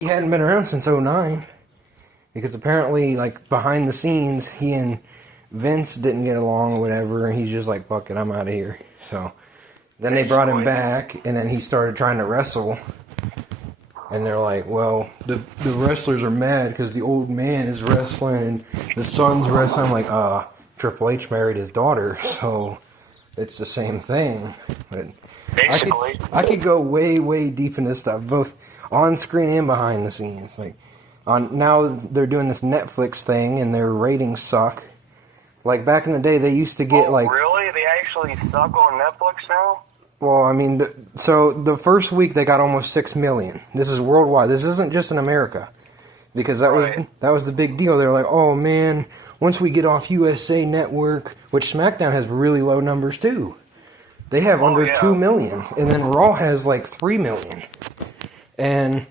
He hadn't been around since '09 because apparently, like, behind the scenes, he and Vince didn't get along or whatever, and he's just like, fuck it, I'm out of here. So then they brought him back, and then he started trying to wrestle. And they're like, well, the wrestlers are mad because the old man is wrestling and the son's wrestling. I'm like, Triple H married his daughter, so it's the same thing. But basically, I could go way, way deep into this stuff, both on screen and behind the scenes. Like, now they're doing this Netflix thing and their ratings suck. Like, back in the day, they used to get really? They actually suck on Netflix now? Well, I mean, so the first week they got almost 6 million. This is worldwide. This isn't just in America, because that was the big deal. They're like, oh man, once we get off USA Network, which SmackDown has really low numbers too. They have under 2 million, and then Raw has like 3 million. And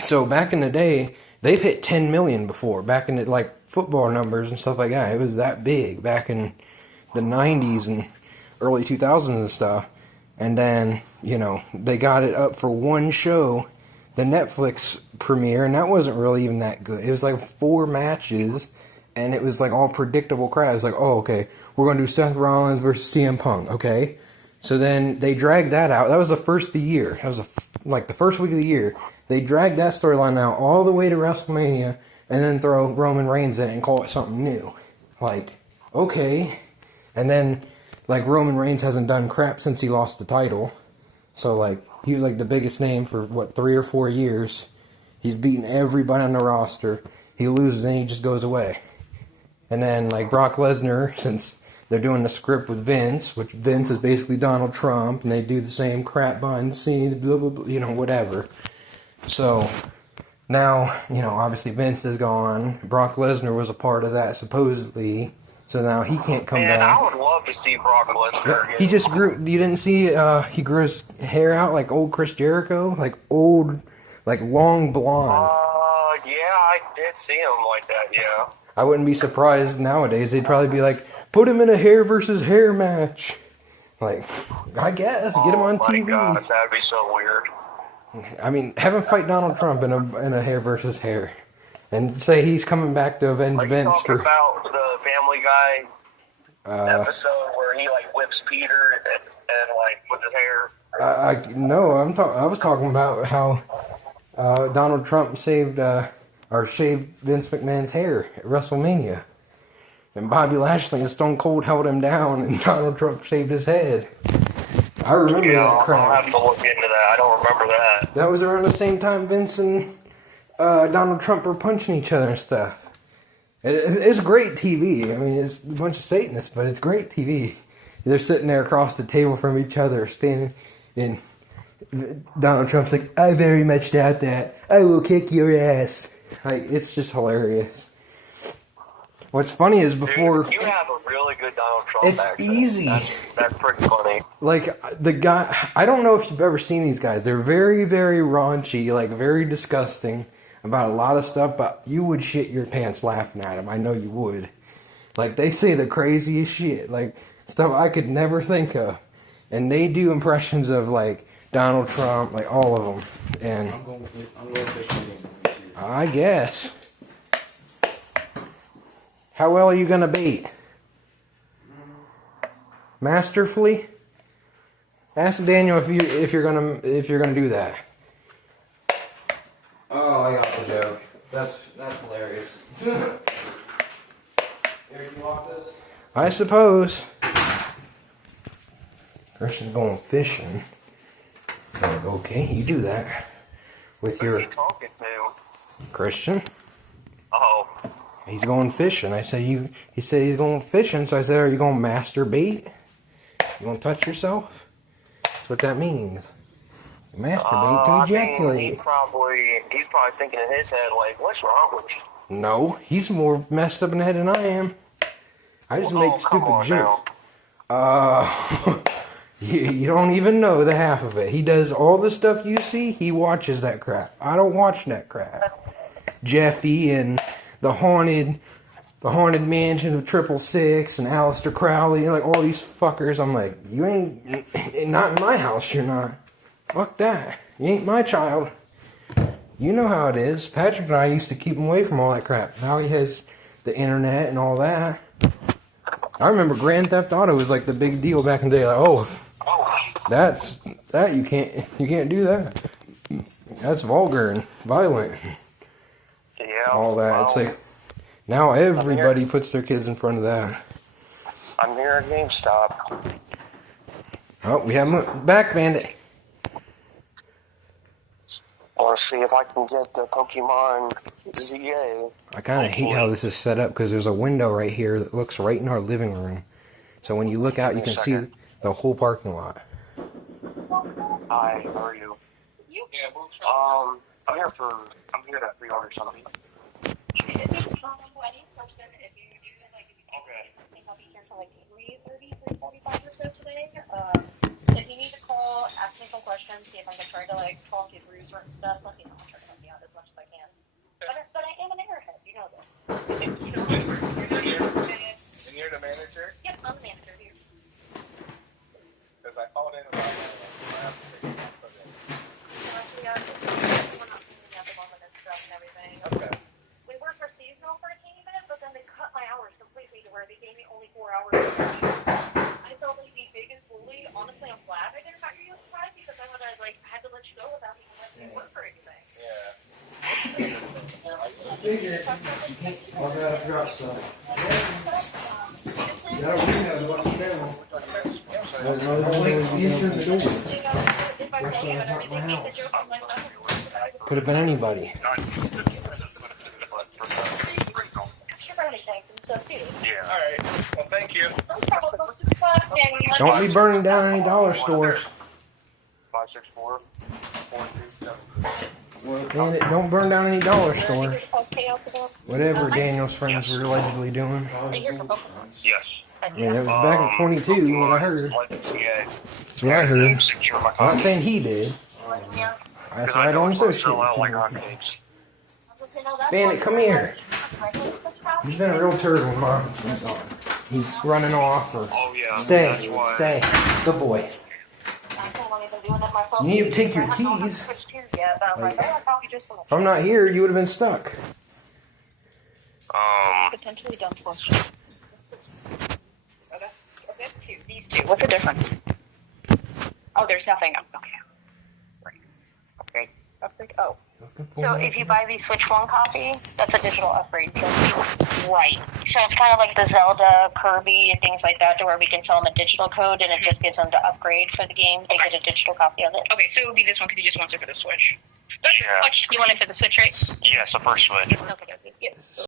so back in the day, they've hit 10 million before. Back in the, like, football numbers and stuff like that, it was that big back in the 90s and early 2000s and stuff. And then, you know, they got it up for one show, the Netflix premiere, and that wasn't really even that good. It was like 4 matches, and it was like all predictable crap. It was like, oh, okay, we're going to do Seth Rollins versus CM Punk, okay? So then they dragged that out. That was the first of the year. That was like the first week of the year. They dragged that storyline out all the way to WrestleMania, and then throw Roman Reigns in it and call it something new. Like, okay. And then, like, Roman Reigns hasn't done crap since he lost the title. So, like, he was, like, the biggest name for, 3 or 4 years. He's beaten everybody on the roster. He loses and he just goes away. And then, like, Brock Lesnar, since they're doing the script with Vince, which Vince is basically Donald Trump, and they do the same crap behind the scenes, blah, blah, blah, you know, whatever. So, now, you know, obviously Vince is gone. Brock Lesnar was a part of that, supposedly. So now he can't come back. I would love to see Brock Lesnar again. He just grew. You didn't see? He grew his hair out like old Chris Jericho, like old, like long blonde. Yeah, I did see him like that. Yeah. I wouldn't be surprised nowadays. They'd probably be like, put him in a hair versus hair match. Like, I guess get him on TV. Oh my gosh, that'd be so weird. I mean, have him fight Donald Trump in a hair versus hair, and say he's coming back to avenge Vince for. Are you talking about the Family Guy episode where he like whips Peter and like with his hair? No, I was talking about how Donald Trump saved or shaved Vince McMahon's hair at WrestleMania, and Bobby Lashley and Stone Cold held him down, and Donald Trump shaved his head. I remember that crap. I'll have to look into that. I don't remember that. That was around the same time Vince and Donald Trump were punching each other and stuff. It's great TV. I mean, it's a bunch of Satanists, but it's great TV. They're sitting there across the table from each other, standing, and Donald Trump's like, I very much doubt that. I will kick your ass. Like, it's just hilarious. What's funny is before... Dude, you have a really good Donald Trump accent. It's easy. That's pretty funny. Like, the guy... I don't know if you've ever seen these guys. They're very, very raunchy, like, very disgusting about a lot of stuff, but you would shit your pants laughing at them. I know you would. Like, they say the craziest shit. Like, stuff I could never think of. And they do impressions of, like, Donald Trump, like, all of them. And I'm going fishing. I guess. How well are you gonna bait? Masterfully? Ask Daniel if you're gonna do that. Oh, I got the joke. That's hilarious. Here, you want this? I suppose. Christian's going fishing. Like, okay, you do that with your. Who are you talking to? Christian. Oh. He's going fishing. I said he said he's going fishing, so I said, are you going to masturbate? You want to touch yourself? That's what that means. Masturbate to ejaculate. I mean, he's probably thinking in his head, like, what's wrong with you? No, he's more messed up in the head than I am. I just make stupid jokes. You don't even know the half of it. He does all the stuff you see, he watches that crap. I don't watch that crap. Jeffy and the haunted mansion of 666 and Aleister Crowley, you know, like all these fuckers. I'm like, you ain't, not in my house, you're not. Fuck that. You ain't my child. You know how it is. Patrick and I used to keep him away from all that crap. Now he has the internet and all that. I remember Grand Theft Auto was like the big deal back in the day. Like, oh, you can't do that. That's vulgar and violent. Yeah. All that. Well, it's like now everybody puts their kids in front of that. I'm here at GameStop. Oh, we have back Bandit. I want to see if I can get the Pokemon ZA. I kind of hate how this is set up because there's a window right here that looks right in our living room. So when you look out, you can see the whole parking lot. Hi, how are you? I'm here to pre-order something. Okay. I'll be here till like 3:30, 3:45 or so today. If you need to call, ask me some questions, see if I can try to like talk you through certain stuff. Let me know. I'll try to help you out as much as I can. But I am an airhead, you know this. And you're the manager? Yep, I'm the manager here. Because I called in about We're not cleaning out the moment and stuff and everything. Okay. We worked for seasonal for a teeny bit, but then they cut my hours completely to where they gave me only 4 hours a week. I felt like the biggest bully. Honestly, I'm glad I didn't hire you as a time because I would have like had to let you go without even letting you work or anything. Yeah. Oh, God, I forgot stuff. That window left me down. There's no way you should the door. If I told you and everything, make the joke of myself. Could have been anybody. Yeah. All right. Well, thank you. Don't be burning down any dollar stores. 564 437. Bandit, don't burn down any dollar store. Whatever Daniel's friends were allegedly doing. Yes. I mean, it was back in 22 what I heard. That's what I heard. Secure my I'm not saying he did. That's why I don't associate with him. Bandit, come here. He's been a real turd when Mom's been gone. He's running off or stay. Good boy. You need to take your keys. If I'm not here, you would have been stuck. Potentially done flush. Oh, that's two. These two. What's the difference? Oh, there's nothing. Okay. Right. Okay. Upgrade. Oh. So if you buy the Switch 1 copy, that's a digital upgrade. So right. So it's kind of like the Zelda, Kirby, and things like that, to where we can sell them a digital code, and it just gives them to upgrade for the game. They get a digital copy of it. Okay, so it would be this one because he just wants it for the Switch. But Yeah. you want it for the Switch, right? Yes, the first Switch. Okay, okay. Yeah.